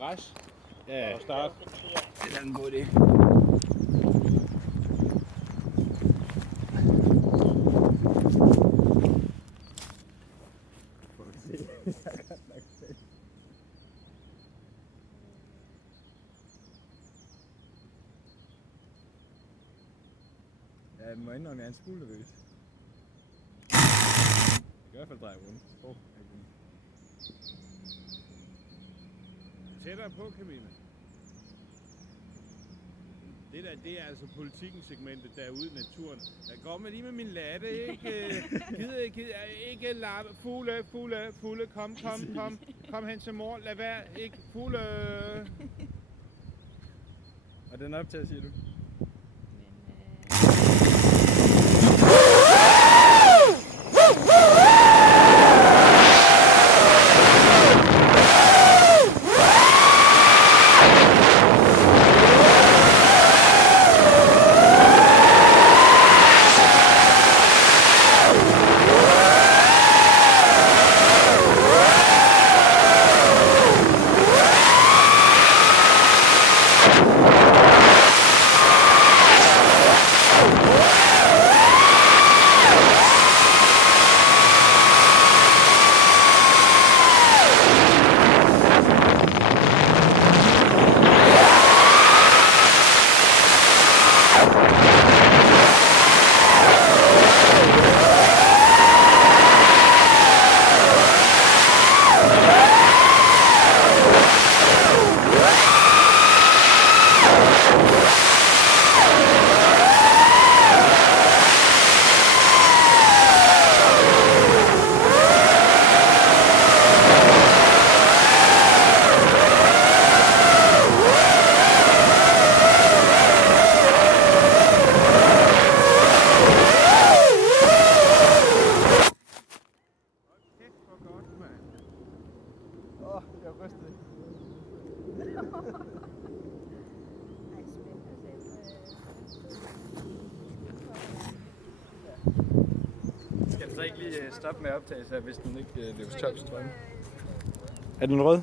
græs og start. Det er en god idé. Ja, den må indrømme, jeg er en smule nervøs. I hvert fald dreje rundt. Tættere på, Camilla. Det er altså politikken segmentet derude i naturen. Jeg går med lige med min latte, ikke? Gider ikke larme. Fugle, kom hen til mor. Lad være, ikke? Fugle. Og den er op til, siger du? Jeg er rystet. Skal den så ikke lige stoppe med optagelse, hvis den ikke løber tør for strøm? Er den rød?